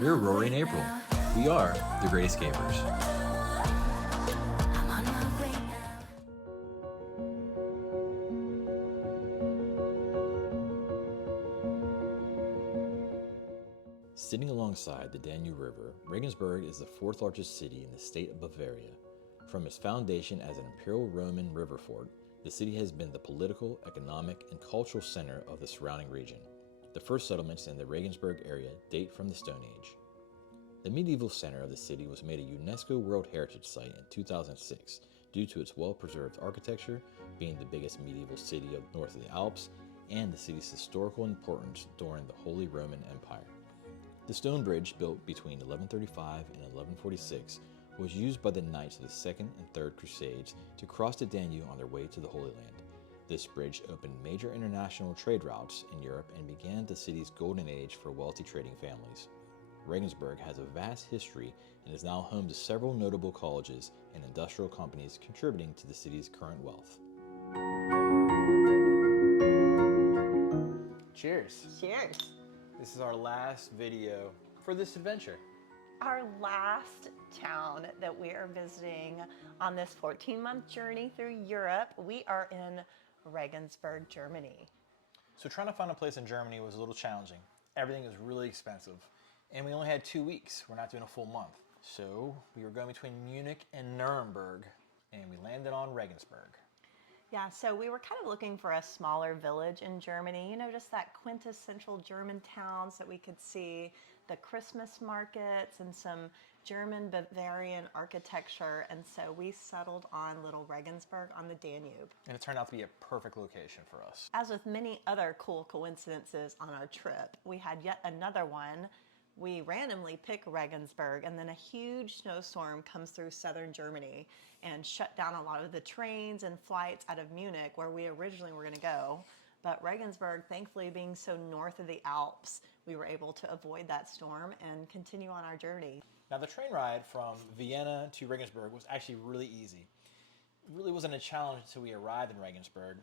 We're Rory and April. We are the Great Escapers. Sitting alongside the Danube River, Regensburg is the fourth largest city in the state of Bavaria. From its foundation as an Imperial Roman river fort, the city has been the political, economic, and cultural center of the surrounding region. The first settlements in the Regensburg area date from the Stone Age. The medieval center of the city was made a UNESCO World Heritage Site in 2006 due to its well-preserved architecture, being the biggest medieval city north of the Alps, and the city's historical importance during the Holy Roman Empire. The stone bridge, built between 1135 and 1146, was used by the knights of the Second and Third Crusades to cross the Danube on their way to the Holy Land. This bridge opened major international trade routes in Europe and began the city's golden age for wealthy trading families. Regensburg has a vast history and is now home to several notable colleges and industrial companies contributing to the city's current wealth. Cheers! Cheers! This is our last video for this adventure. Our last town that we are visiting on this 14-month journey through Europe. We are in Regensburg, Germany. So trying to find a place in Germany was a little challenging. Everything is really expensive. And we only had 2 weeks. We're not doing a full month. So we were going between Munich and Nuremberg, and we landed on Regensburg. Yeah, so we were kind of looking for a smaller village in Germany, you know, just that quintessential German towns that we could see, the Christmas markets and some German Bavarian architecture. And so we settled on little Regensburg on the Danube. And it turned out to be a perfect location for us. As with many other cool coincidences on our trip, we had yet another one. We randomly pick Regensburg, and then a huge snowstorm comes through southern Germany and shut down a lot of the trains and flights out of Munich, where we originally were going to go. But Regensburg, thankfully being so north of the Alps, we were able to avoid that storm and continue on our journey. Now the train ride from Vienna to Regensburg was actually really easy. It really wasn't a challenge until we arrived in Regensburg.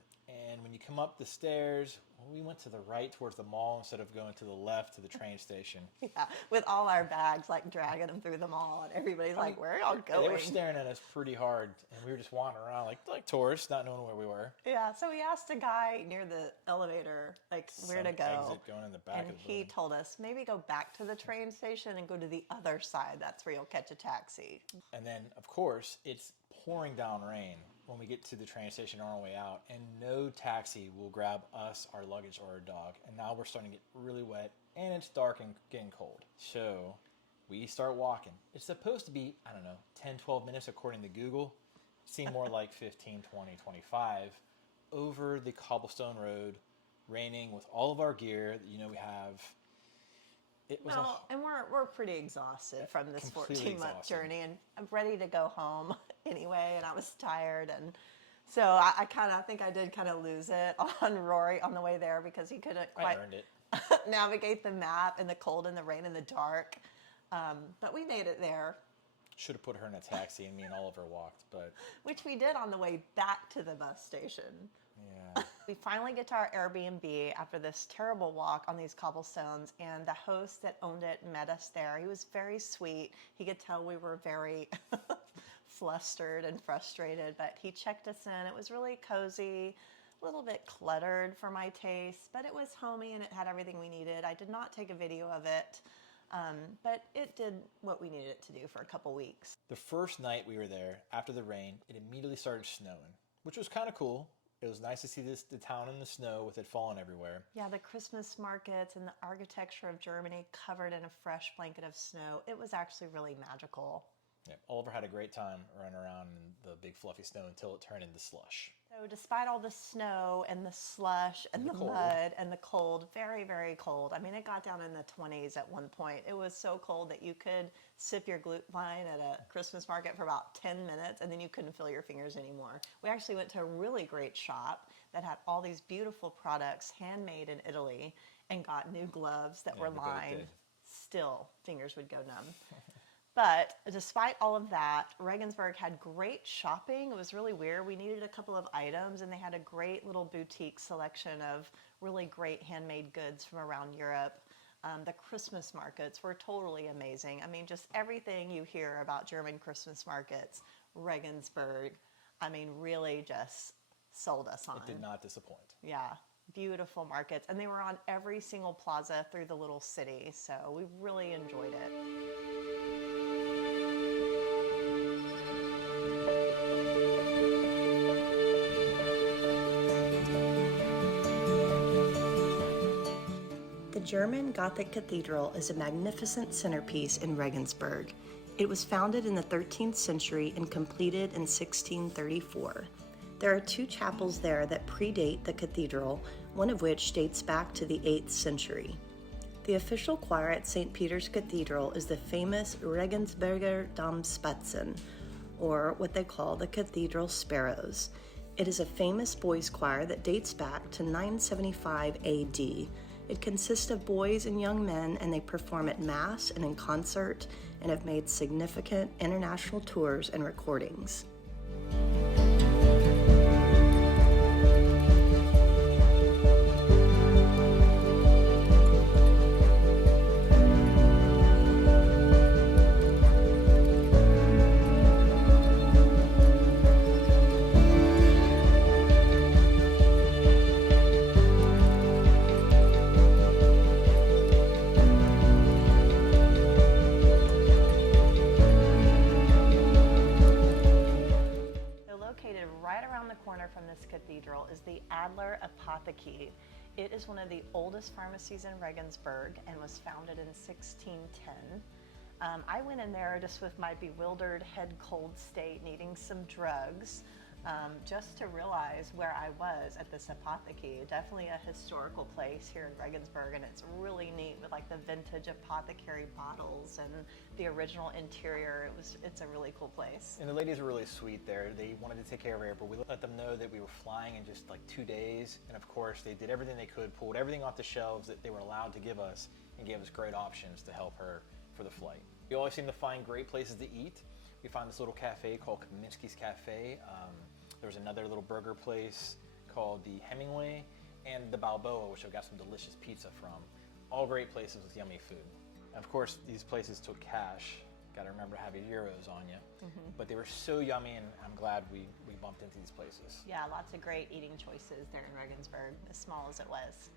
And when you come up the stairs, we went to the right towards the mall instead of going to the left to the train station. Yeah, with all our bags, like dragging them through the mall, and everybody's like, where are y'all going? They were staring at us pretty hard, and we were just wandering around like tourists, not knowing where we were. Yeah, so we asked a guy near the elevator, like, where to go. Exit going in the back and of the he building. told us, maybe go back to the train station and go to the other side. That's where you'll catch a taxi. And then, of course, it's pouring down rain when we get to the train station on our way out, and no taxi will grab us, our luggage, or our dog. And now we're starting to get really wet, and it's dark and getting cold. So we start walking. It's supposed to be, 10, 12 minutes according to Google. It seemed more like 15, 20, 25 over the cobblestone road, raining with all of our gear. We have. It was and we're pretty exhausted from this 14-month journey, and I'm ready to go home anyway, and I was tired, and so I think I did kind of lose it on Rory on the way there because he couldn't quite navigate the map in the cold and the rain and the dark, but we made it there. Should have put her in a taxi and me and Oliver walked, but which we did on the way back to the bus station. Yeah. We finally get to our AirBNB after this terrible walk on these cobblestones, and the host that owned it met us there. He was very sweet. He could tell we were very flustered and frustrated, but he checked us in. It was really cozy, a little bit cluttered for my taste, but it was homey and it had everything we needed. I did not take a video of it, but it did what we needed it to do for a couple weeks. The first night we were there, after the rain, it immediately started snowing, which was kind of cool. It was nice to see the town in the snow with it falling everywhere. Yeah, the Christmas markets and the architecture of Germany covered in a fresh blanket of snow. It was actually really magical. Yeah, Oliver had a great time running around in the big fluffy snow until it turned into slush. So despite all the snow and the slush and the mud and the cold, very, very cold. I mean, it got down in the 20s at one point. It was so cold that you could sip your glühwein at a Christmas market for about 10 minutes and then you couldn't feel your fingers anymore. We actually went to a really great shop that had all these beautiful products handmade in Italy and got new gloves that were lined. Still, fingers would go numb. But despite all of that, Regensburg had great shopping. It was really weird. We needed a couple of items, and they had a great little boutique selection of really great handmade goods from around Europe. The Christmas markets were totally amazing. I mean, just everything you hear about German Christmas markets, Regensburg, I mean, really just sold us on. It did not disappoint. Yeah, beautiful markets. And they were on every single plaza through the little city, so we really enjoyed it. The German Gothic Cathedral is a magnificent centerpiece in Regensburg. It was founded in the 13th century and completed in 1634. There are two chapels there that predate the cathedral, one of which dates back to the 8th century. The official choir at St. Peter's Cathedral is the famous Regensburger Domspatzen, or what they call the Cathedral Sparrows. It is a famous boys' choir that dates back to 975 AD. It consists of boys and young men, and they perform at Mass and in concert and have made significant international tours and recordings. From this cathedral is the Apotheke. It is one of the oldest pharmacies in Regensburg and was founded in 1610. I went in there just with my bewildered head cold state, needing some drugs, just to realize where I was at this Apotheke. Definitely a historical place here in Regensburg, and it's really neat with like the vintage apothecary bottles and the original interior. It's a really cool place. And the ladies were really sweet there. They wanted to take care of April. We let them know that we were flying in just like 2 days, and of course they did everything they could, pulled everything off the shelves that they were allowed to give us, and gave us great options to help her for the flight. We always seem to find great places to eat. We found this little cafe called Kaminsky's Cafe. There was another little burger place called the Hemingway, and the Balboa, which I got some delicious pizza from. All great places with yummy food. And of course, these places took cash. Got to remember having euros on you. But they were so yummy, and I'm glad we bumped into these places. Yeah, lots of great eating choices there in Regensburg, as small as it was.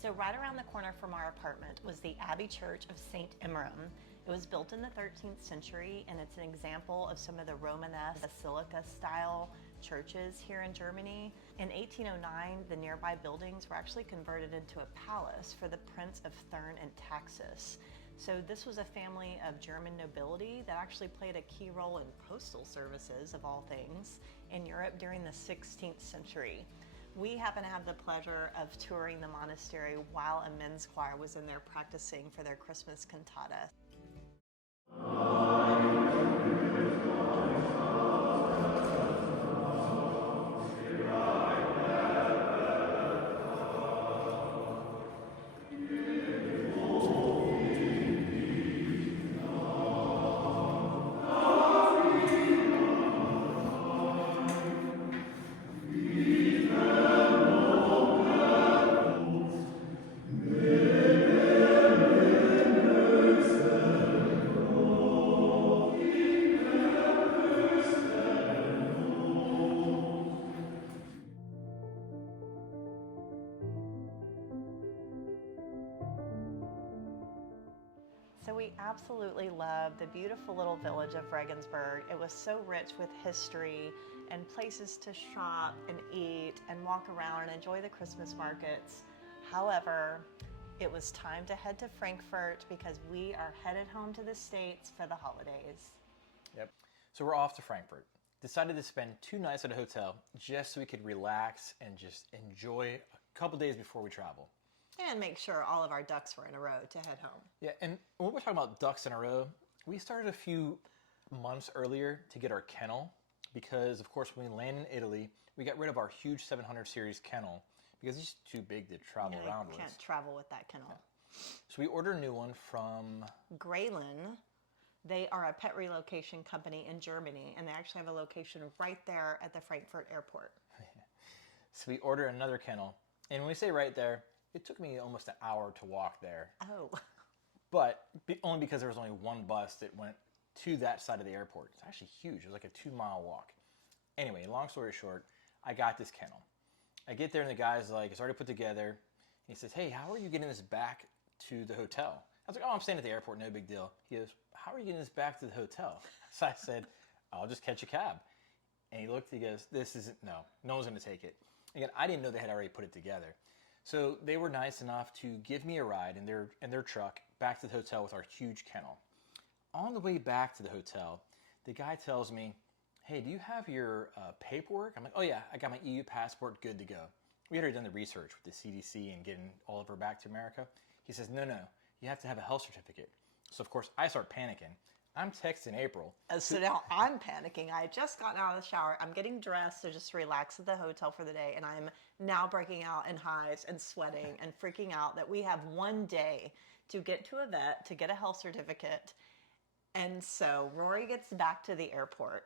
So right around the corner from our apartment was the Abbey Church of St. Emmeram. It was built in the 13th century, and it's an example of some of the Romanesque basilica-style churches here in Germany. In 1809, the nearby buildings were actually converted into a palace for the Prince of Thurn and Taxis. So this was a family of German nobility that actually played a key role in postal services, of all things, in Europe during the 16th century. We happen to have the pleasure of touring the monastery while a men's choir was in there practicing for their Christmas cantata. So we absolutely loved the beautiful little village of Regensburg. It was so rich with history and places to shop and eat and walk around and enjoy the Christmas markets. However, it was time to head to Frankfurt because we are headed home to the States for the holidays. Yep. So we're off to Frankfurt. Decided to spend 2 nights at a hotel just so we could relax and just enjoy a couple days before we travel. And make sure all of our ducks were in a row to head home. Yeah, and when we're talking about ducks in a row, we started a few months earlier to get our kennel because, of course, when we landed in Italy, we got rid of our huge 700 series kennel because it's just too big to travel around with. Can't travel with that kennel. Yeah. So we ordered a new one from Graylen. They are a pet relocation company in Germany, and they actually have a location right there at the Frankfurt airport. So we ordered another kennel And when we say right there, it took me almost an hour to walk there. Oh. But only because there was only one bus that went to that side of the airport. It's actually huge. It was like a 2-mile walk. Anyway, long story short, I got this kennel. I get there and the guy's like, it's already put together. He says, hey, how are you getting this back to the hotel? I was like, oh, I'm staying at the airport, no big deal. He goes, how are you getting this back to the hotel? So I said, I'll just catch a cab. And he looked, he goes, this isn't, no one's going to take it. Again, I didn't know they had already put it together. So they were nice enough to give me a ride in their truck back to the hotel with our huge kennel. On the way back to the hotel, the guy tells me, hey, do you have your paperwork? I'm like, oh yeah, I got my EU passport good to go. We had already done the research with the CDC and getting Oliver back to America. He says, no, you have to have a health certificate. So of course I start panicking. I'm texting April. So now I'm panicking. I had just gotten out of the shower. I'm getting dressed to just relax at the hotel for the day. And I'm now breaking out in hives and sweating and freaking out that we have one day to get to a vet, to get a health certificate. And so Rory gets back to the airport.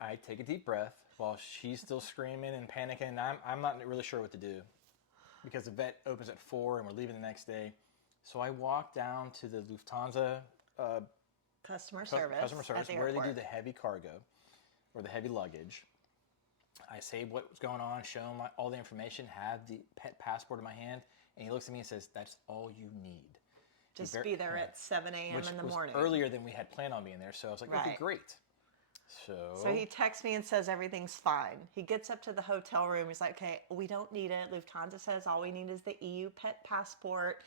I take a deep breath while she's still screaming and panicking. And I'm not really sure what to do because the vet opens at 4 and we're leaving the next day. So I walk down to the Lufthansa Customer service at the where airport. they do the heavy cargo or the heavy luggage. I say what's going on, show him all the information, have the pet passport in my hand, and he looks at me and says, that's all you need. Just be there at 7 a.m. in the morning. Earlier than we had planned on being there, so I was like, okay, Right. great. So he texts me and says everything's fine. He gets up to the hotel room. He's like, okay, we don't need it. Lufthansa says all we need is the EU pet passport.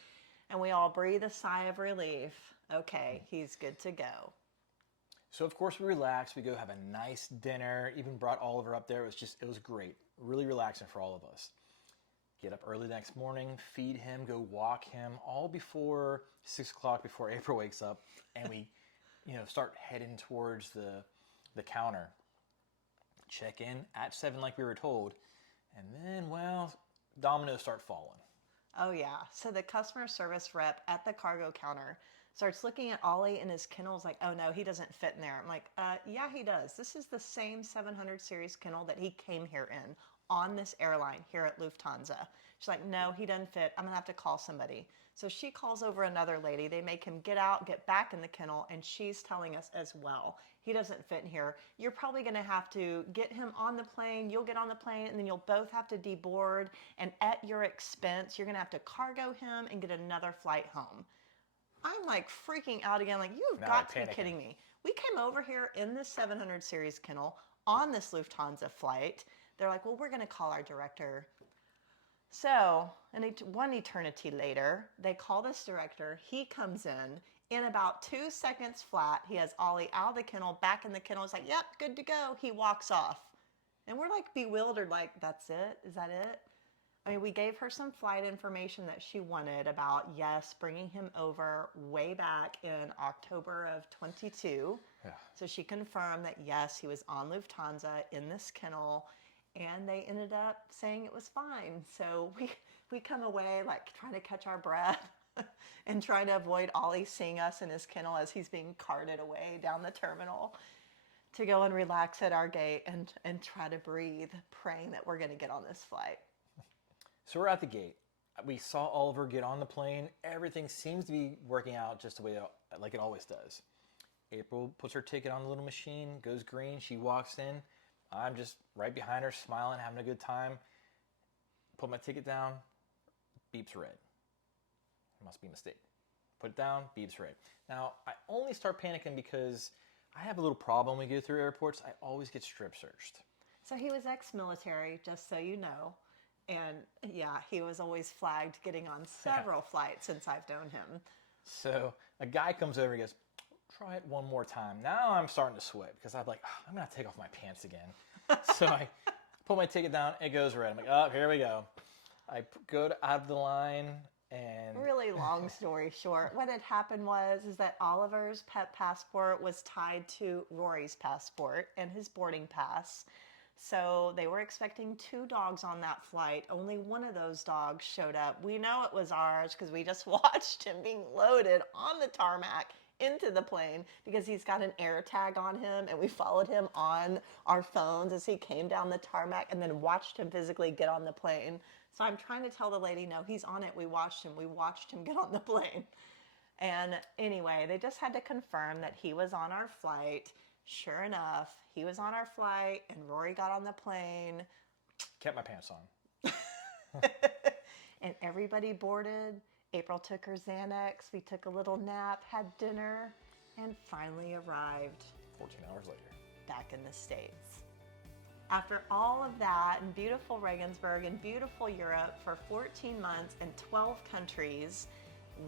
And we all breathe a sigh of relief. Okay, he's good to go. So of course we relax. We go have a nice dinner. Even brought Oliver up there. It was great. Really relaxing for all of us. Get up early the next morning, feed him, go walk him, all before 6 o'clock, before April wakes up, and we, start heading towards the counter. Check in at 7 like we were told, and then, dominoes start falling. Oh yeah. So the customer service rep at the cargo counter starts looking at Ollie and his kennels like, oh no, he doesn't fit in there. I'm like, yeah, he does. This is the same 700 series kennel that he came here in on this airline here at Lufthansa. She's like, no, he doesn't fit. I'm gonna have to call somebody. So she calls over another lady. They make him get out, get back in the kennel, and she's telling us as well, he doesn't fit in here. You're probably gonna have to get him on the plane. You'll get on the plane and then you'll both have to deboard, and at your expense, you're gonna have to cargo him and get another flight home. I'm like freaking out again, like, you've got to be kidding me. We came over here in this 700 series kennel on this Lufthansa flight. They're like, well, we're gonna call our director. So, one eternity later, they call this director. He comes in about 2 seconds flat. He has Ollie out of the kennel, back in the kennel. He's like, yep, good to go. He walks off. And we're like bewildered, like, that's it? Is that it? I mean, we gave her some flight information that she wanted about, yes, bringing him over way back in October of 22. Yeah. So she confirmed that, yes, he was on Lufthansa in this kennel. And they ended up saying it was fine. So we come away like trying to catch our breath and trying to avoid Ollie seeing us in his kennel as he's being carted away down the terminal to go and relax at our gate and try to breathe, praying that we're going to get on this flight. So we're at the gate. We saw Oliver get on the plane. Everything seems to be working out just the way like it always does. April puts her ticket on the little machine, goes green. She walks in. I'm just right behind her, smiling, having a good time. Put my ticket down, beeps red. It must be a mistake. Put it down, beeps red. Now, I only start panicking because I have a little problem when we go through airports. I always get strip searched. So he was ex-military, just so you know. And yeah, he was always flagged getting on several flights since I've known him. So a guy comes over and goes, try it one more time. Now I'm starting to sweat because I'm like, I'm going to take off my pants again. So I put my ticket down. It goes red. I'm like, oh, here we go. I go out of the line and... Really long story short, what had happened is that Oliver's pet passport was tied to Rory's passport and his boarding pass. So they were expecting 2 dogs on that flight. Only one of those dogs showed up. We know it was ours because we just watched him being loaded on the tarmac into the plane because he's got an air tag on him, and we followed him on our phones as he came down the tarmac and then watched him physically get on the plane. So I'm trying to tell the lady, no, he's on it. We watched him. We watched him get on the plane. And anyway, they just had to confirm that he was on our flight. Sure enough, he was on our flight and Rory got on the plane. Kept my pants on. And everybody boarded. April took her Xanax. We took a little nap, had dinner, and finally arrived 14 hours later. back in the States. After all of that in beautiful Regensburg and beautiful Europe for 14 months and 12 countries,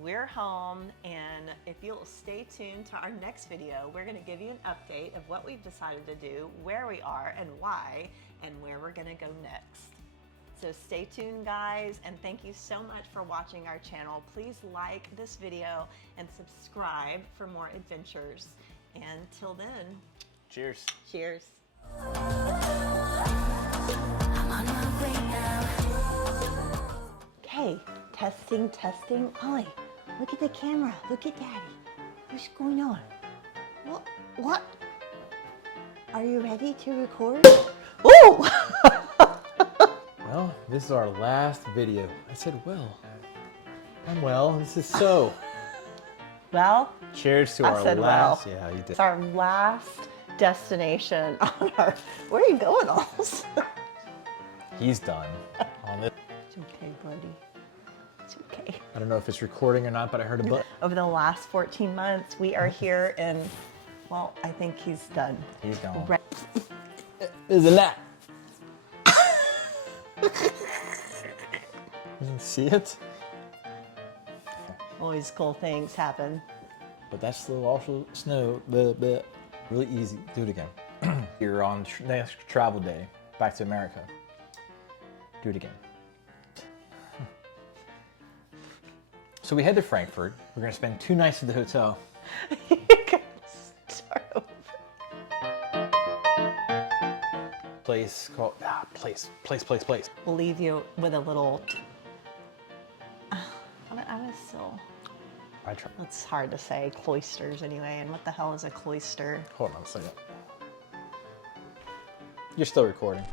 we're home, and if you'll stay tuned to our next video, we're going to give you an update of what we've decided to do, where we are and why, and where we're going to go next. So stay tuned, guys, and thank you so much for watching our channel. Please like this video and subscribe for more adventures. And till then, Cheers. cheers. Okay, testing, testing. Ollie, look at the camera. Look at Daddy. What's going on? What? Are you ready to record? Ooh! Well, this is our last video. I said, well. I'm well. This is so. Well, Cheers to I our said last. well. Yeah, you did. it's our last destination on our. Where are you going, Alls? He's done on this. It's okay, buddy. It's okay. I don't know if it's recording or not, but I heard a butt. Over the last 14 months, we are here in. Well, I think he's done. He's gone. Re- Isn't that? You can see it? Always cool things happen. But that's the also snow, but really easy. Do it again. You're on next travel day back to America. Do it again. So we head to Frankfurt. We're gonna spend 2 nights at the hotel. You can start over. Place called place. We'll leave you with a little. I was still. I try. It's hard to say cloisters anyway. And what the hell is a cloister? Hold on a second. You're still recording.